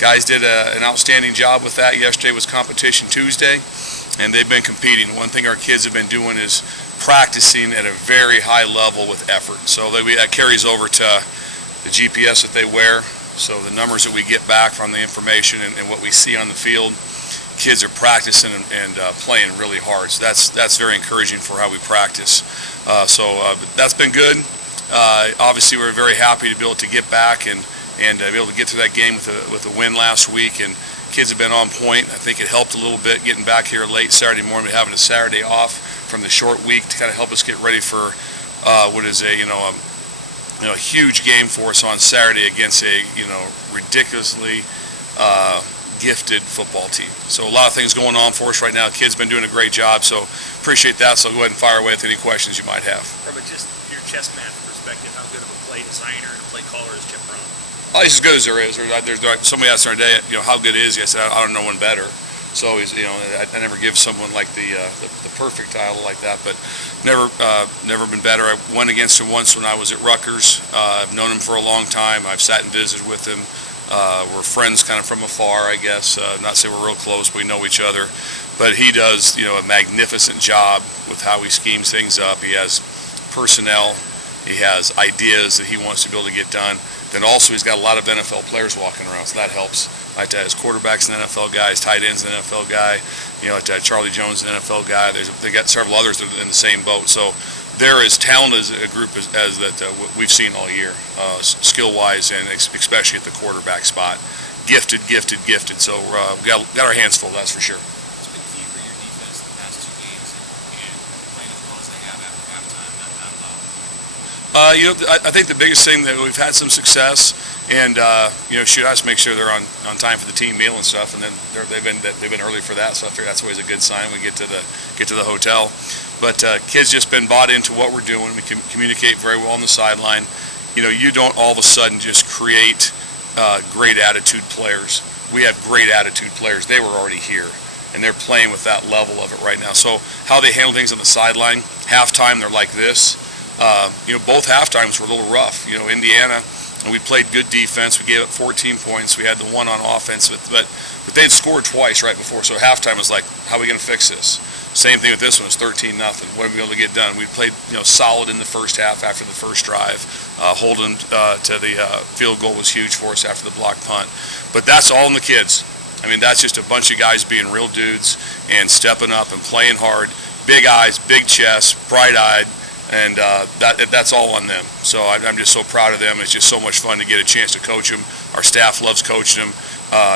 Guys did an outstanding job with that. Yesterday was competition Tuesday, and they've been competing. One thing our kids have been doing is practicing at a very high level with effort. So that carries over to the GPS that they wear. So the numbers that we get back from the information and what we see on the field, kids are practicing and playing really hard. So that's very encouraging for how we practice. That's been good. Obviously, we're very happy to be able to get back and be able to get through that game with a win last week. And kids have been on point. I think it helped a little bit getting back here late Saturday morning, having a Saturday off from the short week to kind of help us get ready for what is a huge game for us on Saturday against a ridiculously gifted football team. So a lot of things going on for us right now. Kids been doing a great job, so appreciate that. So go ahead and fire away with any questions you might have. From just your chess match perspective, how good of a play designer and a play caller is Chip Brown? Oh, he's as good as there is. There's somebody asked the other day, how good is he? I said, I don't know one better. So he's, I never give someone like the perfect title like that, but never been better. I went against him once when I was at Rutgers. I've known him for a long time. I've sat and visited with him. We're friends kind of from afar, I guess. Not say we're real close, but we know each other. But he does, a magnificent job with how he schemes things up. He has personnel. He has ideas that he wants to be able to get done. Then also he's got a lot of NFL players walking around, so that helps. Like his quarterback's an NFL guy, his tight end's an NFL guy. Charlie Jones an NFL guy. They got several others that are in the same boat. So they're as talented as a group as that we've seen all year, skill-wise, and especially at the quarterback spot. Gifted. So we got our hands full, that's for sure. What's been key for your defense the past 2 games and playing as well as they have after halftime, not low? I think the biggest thing that we've had some success, and I have to make sure they're on time for the team meal and stuff, and then they've been early for that, so I figure that's always a good sign. We get to the hotel, but kids just been bought into what we're doing. We communicate very well on the sideline. You don't all of a sudden just create great attitude players. We have great attitude players. They were already here, and they're playing with that level of it right now. So how they handle things on the sideline, halftime they're like this. Both half times were a little rough. Indiana, and we played good defense. We gave up 14 points. We had the one on offense, but they'd scored twice right before. So halftime was like, how are we going to fix this? Same thing with this one. It's 13-0. What are we able to get done? We played solid in the first half after the first drive. Holding to the field goal was huge for us after the block punt. But that's all in the kids. I mean, that's just a bunch of guys being real dudes and stepping up and playing hard. Big eyes, big chest, bright-eyed. And that's all on them. So I'm just so proud of them. It's just so much fun to get a chance to coach them. Our staff loves coaching them.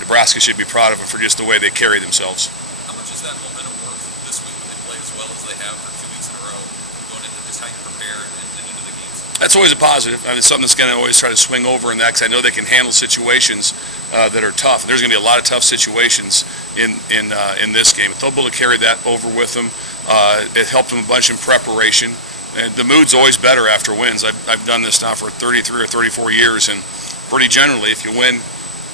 Nebraska should be proud of them for just the way they carry themselves. How much is that momentum worth this week when they play as well as they have for 2 weeks in a row, going into just how you prepare and into the games? That's always a positive. I mean, it's something that's going to always try to swing over in that, because I know they can handle situations that are tough. There's going to be a lot of tough situations in this game. If they'll be able to carry that over with them, it helped them a bunch in preparation. And the mood's always better after wins. I've done this now for 33 or 34 years, and pretty generally, if you win,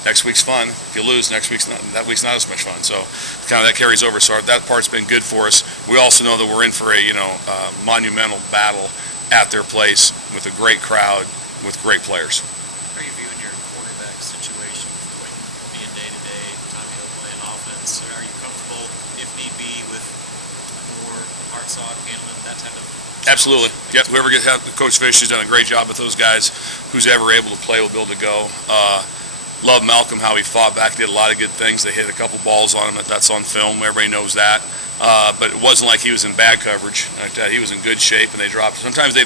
next week's fun. If you lose, that week's not as much fun. So kind of that carries over. So that part's been good for us. We also know that we're in for a monumental battle at their place with a great crowd, with great players. How are you viewing your quarterback situation, being day-to-day, Tommy O playing offense? Are you comfortable, if need be, with more hard sock handling, that type of? Absolutely. Yeah, whoever gets Coach Fish has done a great job with those guys. Who's ever able to play will be able to go. Love Malcolm, how he fought back, did a lot of good things. They hit a couple balls on him. That's on film. Everybody knows that. But it wasn't like he was in bad coverage. Like that. He was in good shape, and they dropped. Sometimes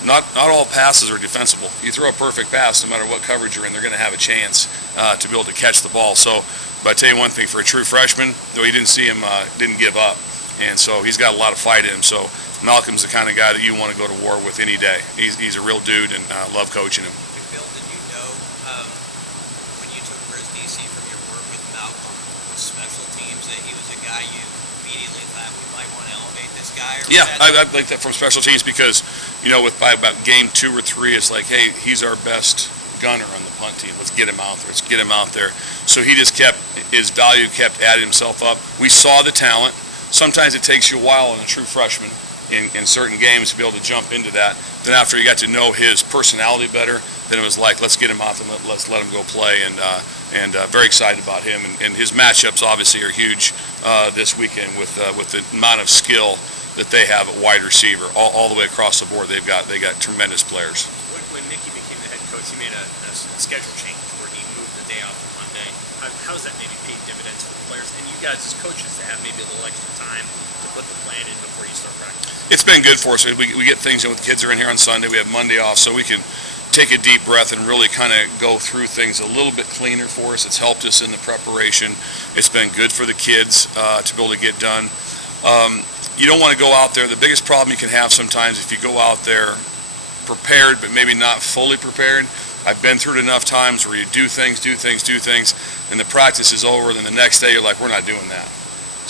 not all passes are defensible. You throw a perfect pass, no matter what coverage you're in, they're going to have a chance to be able to catch the ball. So, but I tell you one thing, for a true freshman, though you didn't see him, didn't give up. And so he's got a lot of fight in him. So Malcolm's the kind of guy that you want to go to war with any day. He's a real dude, and love coaching him. Bill, did you know when you took over as DC from your work with Malcolm with special teams that he was a guy you immediately thought we might want to elevate this guy? Or yeah, I like that from special teams, because by about game 2 or 3, it's like, hey, he's our best gunner on the punt team. Let's get him out there. Let's get him out there. So he just his value kept adding himself up. We saw the talent. Sometimes it takes you a while on a true freshman in certain games to be able to jump into that. Then after you got to know his personality better, then it was like, let's get him out and let's let him go play. And very excited about him. And his matchups obviously are huge this weekend with the amount of skill that they have at wide receiver all the way across the board. They got tremendous players. When Mickey became the head coach, he made a schedule change where he moved the day off to Monday. How has that maybe paid dividends for the players and you guys as coaches to have maybe a little extra time to put the plan in before you start practice? It's been good for us. We get things in with the kids are in here on Sunday. We have Monday off, so we can take a deep breath and really kind of go through things a little bit cleaner for us. It's helped us in the preparation. It's been good for the kids to be able to get done. You don't want to go out there. The biggest problem you can have sometimes if you go out there prepared but maybe not fully prepared. I've been through it enough times where you do things, and the practice is over, then the next day you're like, we're not doing that.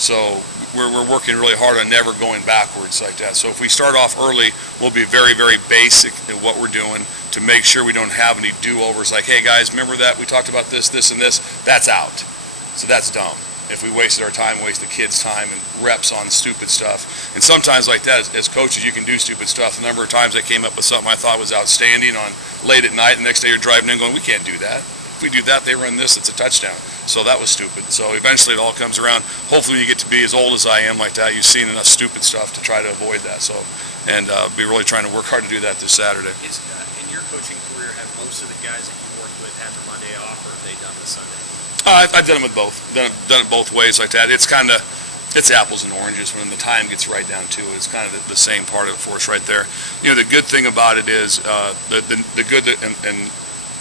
So we're working really hard on never going backwards like that. So if we start off early, we'll be very, very basic in what we're doing to make sure we don't have any do-overs like, hey guys, remember that we talked about this, and this? That's out. So that's dumb. If we wasted our time, waste the kids' time and reps on stupid stuff. And sometimes like that, as coaches, you can do stupid stuff. The number of times I came up with something I thought was outstanding on late at night, and the next day you're driving in going, we can't do that. If we do that, they run this, it's a touchdown. So that was stupid. So eventually it all comes around. Hopefully when you get to be as old as I am like that, you've seen enough stupid stuff to try to avoid that. So, and be really trying to work hard to do that this Saturday. In your coaching career, have most of the guys that you worked with had the Monday off, or have they done the Sunday? I've done it with both. Done it both ways like that. It's apples and oranges when the time gets right down to it. It's kind of the same part of it for us right there. You know, the good thing about it is the good and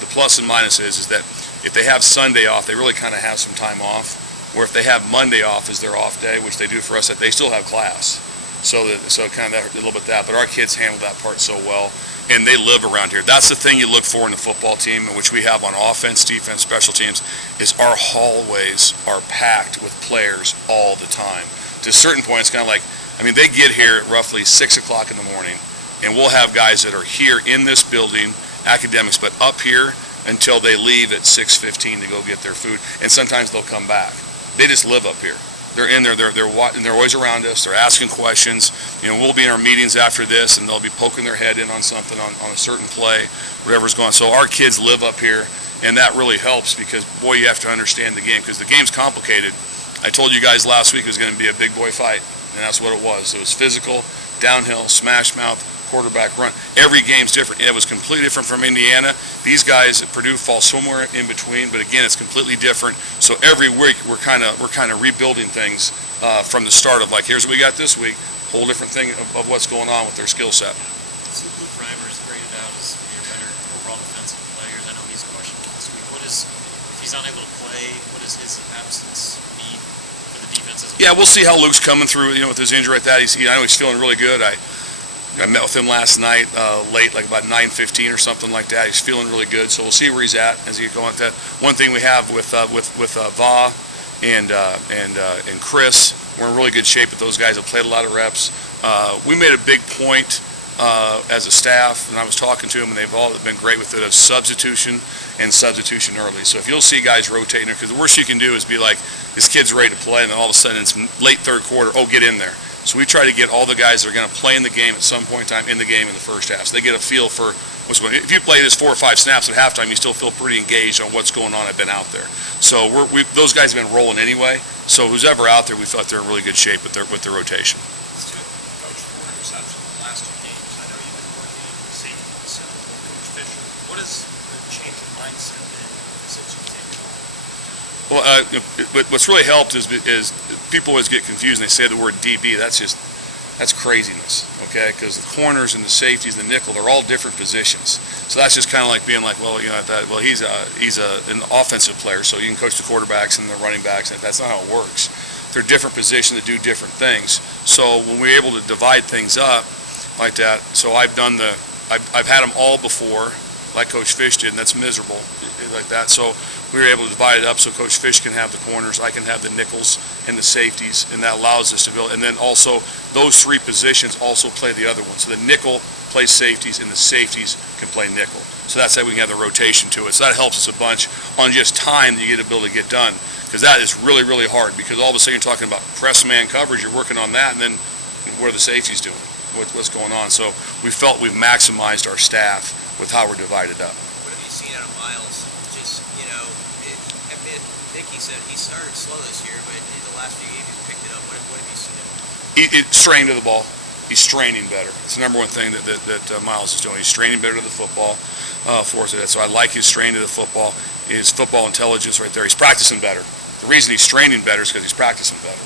the plus and minus is that if they have Sunday off, they really kind of have some time off. Where if they have Monday off as their off day, which they do for us, that they still have class. So kind of a little bit that. But our kids handle that part so well. And they live around here. That's the thing you look for in the football team, which we have on offense, defense, special teams, is our hallways are packed with players all the time. To a certain point, it's kind of like, I mean, they get here at roughly 6 o'clock in the morning, and we'll have guys that are here in this building, academics, but up here until they leave at 6:15 to go get their food, and sometimes they'll come back. They just live up here. They're in there, they're always around us, they're asking questions. You know, we'll be in our meetings after this, and they'll be poking their head in on something, on a certain play, whatever's going on. So our kids live up here, and that really helps because, boy, you have to understand the game, because the game's complicated. I told you guys last week it was going to be a big boy fight, and that's what it was. It was physical, downhill, smash mouth, quarterback run. Every game's different. It was completely different from Indiana. These guys at Purdue fall somewhere in between, but again, it's completely different. So every week we're kind of rebuilding things from the start of like, here's what we got this week, whole different thing of what's going on with their skill set. So Luke Reimer is graded out as your better overall defensive players. I know he's questionable this week. If he's unable to play, what does his absence mean for the defense as a whole? Yeah, we'll see how Luke's coming through. You know, with his injury like that, I know he's feeling really good. I met with him last night, late, like about 9:15 or something like that. He's feeling really good, so we'll see where he's at as he go on that. One thing we have with Va and Chris, we're in really good shape with those guys. Have played a lot of reps. We made a big point as a staff, and I was talking to them, and they've all been great with it, of substitution and substitution early. So if you'll see guys rotating, because the worst you can do is be like, this kid's ready to play, and then all of a sudden it's late third quarter, oh, get in there. So we try to get all the guys that are going to play in the game at some point in time in the game in the first half. So they get a feel for what's going on. If you play this 4 or 5 snaps at halftime, you still feel pretty engaged on what's going on. I've been out there. So those guys have been rolling anyway. So who's ever out there, we thought they're in really good shape with their rotation. Coach, 4 interceptions in the last 2 games. I know you've been working in safety with Coach Fisher. What has the change in mindset been since you've taken over? Well, what's really helped is people always get confused and they say the word DB. That's craziness, okay? Because the corners and the safeties, the nickel, they're all different positions. So that's just kind of like being like, well, you know, he's an offensive player, so you can coach the quarterbacks and the running backs, and that's not how it works. They're different positions that do different things. So when we're able to divide things up like that, so I've had them all before, like Coach Fish did, and that's miserable like that. So we were able to divide it up so Coach Fish can have the corners, I can have the nickels and the safeties, and that allows us to build. And then also those 3 positions also play the other one. So the nickel plays safeties, and the safeties can play nickel. So that's how we can have the rotation to it. So that helps us a bunch on just time that you get to be able to get done, because that is really, really hard. Because all of a sudden you're talking about press man coverage, you're working on that, and then what are the safeties doing? what's going on. So we felt we've maximized our staff with how we're divided up. What have you seen out of Miles? Just, Nicky said he started slow this year, but in the last few games he's picked it up. What have you seen? Strained to the ball. He's straining better. It's the number one thing that Miles is doing. He's straining better to the football for us. So I like his strain to the football. His football intelligence right there. He's practicing better. The reason he's straining better is because he's practicing better.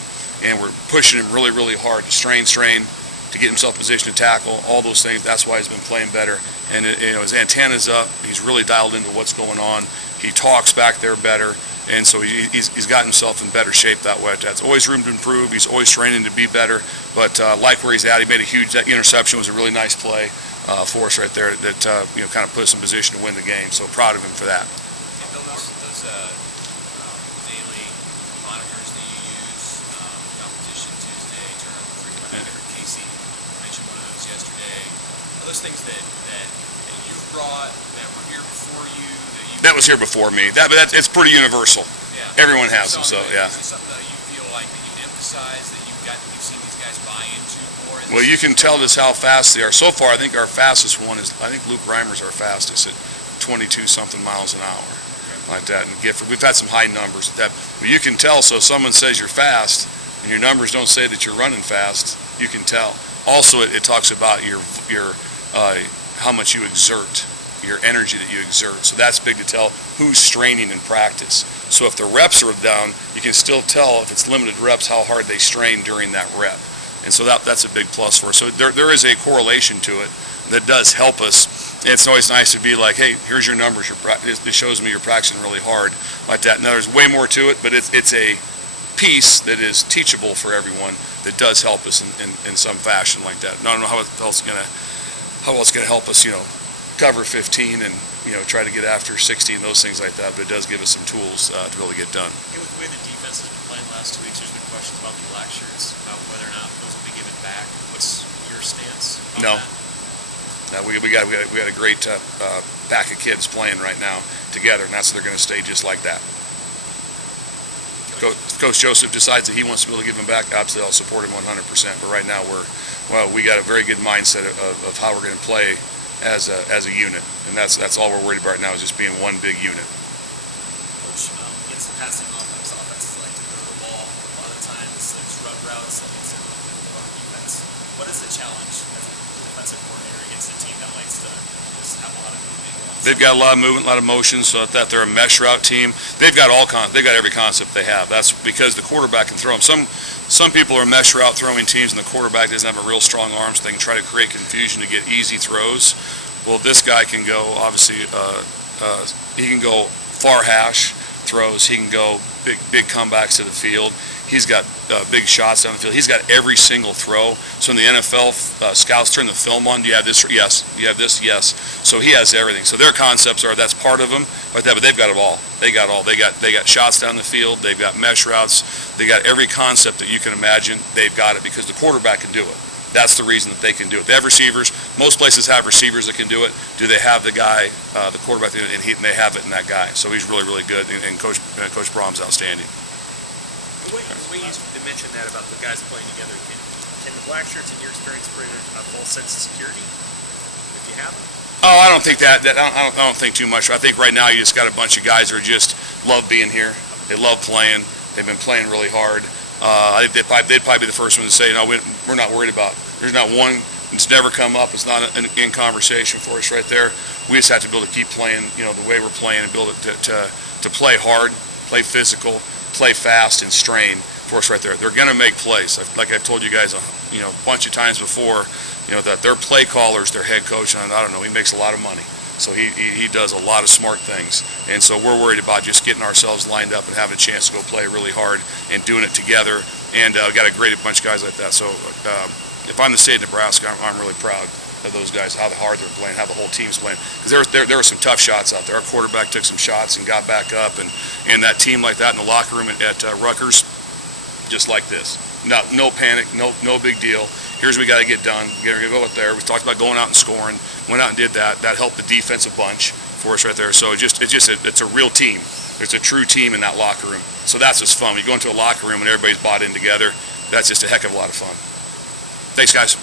And we're pushing him really, really hard to strain, to get himself in position to tackle, all those things. That's why he's been playing better. And his antenna's up. He's really dialed into what's going on. He talks back there better. And so he's got himself in better shape that way. That's always room to improve. He's always training to be better. But like where he's at, he made a huge interception. Was a really nice play for us right there that kind of put us in position to win the game. So proud of him for that. Hey, Bill, those daily monikers that you use, competition Tuesday, turnover 300, Casey mentioned one of those yesterday. Are those things that you've brought, that were here before you, that was here before me? It's pretty universal. Yeah. Everyone has them, so yeah. Is it something that you feel like that you emphasize, that you've seen these guys buy into more? Well, you can tell just how fast they are. So far, I think our fastest one is, I think Luke Reimer's our fastest at 22-something miles an hour, like that. And Gifford, we've had some high numbers. But you can tell, so if someone says you're fast, and your numbers don't say that you're running fast, you can tell. Also, it talks about your how much you exert, your energy that you exert. So that's big to tell who's straining in practice. So if the reps are down, you can still tell if it's limited reps how hard they strain during that rep. And so that's a big plus for us. So there is a correlation to it that does help us. And it's always nice to be like, hey, here's your numbers. It shows me you're practicing really hard like that. Now there's way more to it, but it's a piece that is teachable for everyone that does help us in some fashion like that. And I don't know how else it's going to help us, cover 15 and try to get after 16, those things like that. But it does give us some tools to be able to get done. Hey, with the way the defense has been playing the last 2 weeks, there's been questions about the black shirts, about whether or not those will be given back. What's your stance on No. that? We got a great pack of kids playing right now together, and they're going to stay just like that. Coach Joseph decides that he wants to be able to give them back, absolutely I'll support him 100%. But right now we got a very good mindset of how we're going to play as a unit, and that's all we're worried about right now is just being one big unit. Coach, against the passing offenses like to throw the ball. A lot of times there's run routes that makes it a little bit more on defense. What is the challenge as a defensive coordinator against a team that likes to just have a lot of movement? They've got a lot of movement, a lot of motion, so that they're a mesh route team. They've got every concept they have. That's because the quarterback can throw them. Some people are mesh route throwing teams, and the quarterback doesn't have a real strong arm, so they can try to create confusion to get easy throws. Well, this guy can go, obviously, he can go far hash throws. He can go big comebacks to the field. He's got big shots down the field. He's got every single throw. So in the NFL, scouts turn the film on. Do you have this? Yes. Do you have this? Yes. So he has everything. So their concepts are that's part of them, but they've got it all. They got shots down the field. They've got mesh routes. They got every concept that you can imagine. They've got it because the quarterback can do it. That's the reason that they can do it. They have receivers. Most places have receivers that can do it. Do they have the guy, the quarterback, and they have it in that guy. So he's really, really good, and Coach Brom's outstanding. The way you mentioned that about the guys playing together, can the black shirts, in your experience, bring a false sense of security if you have them? Oh, I don't think I don't think too much. I think right now you just got a bunch of guys who just love being here. They love playing. They've been playing really hard. I think they'd probably be the first one to say, no, we're not worried about it. There's not one. It's never come up. It's not in conversation for us right there. We just have to be able to keep playing, the way we're playing, and build it to play hard, play physical, play fast, and strain for us right there. They're going to make plays. Like I've told you guys, a bunch of times before, that their play callers, their head coach, and I don't know, he makes a lot of money. So he does a lot of smart things. And so we're worried about just getting ourselves lined up and having a chance to go play really hard and doing it together. And got a great bunch of guys like that. So if I'm the state of Nebraska, I'm really proud of those guys, how hard they're playing, how the whole team's playing. Because there were some tough shots out there. Our quarterback took some shots and got back up. And that team like that in the locker room at Rutgers, just like this. No panic, no big deal. Here's what we got to get done. We're going to go out there. We talked about going out and scoring. Went out and did that. That helped the defense a bunch for us right there. So it's a real team. It's a true team in that locker room. So that's just fun. When you go into a locker room and everybody's bought in together, that's just a heck of a lot of fun. Thanks, guys.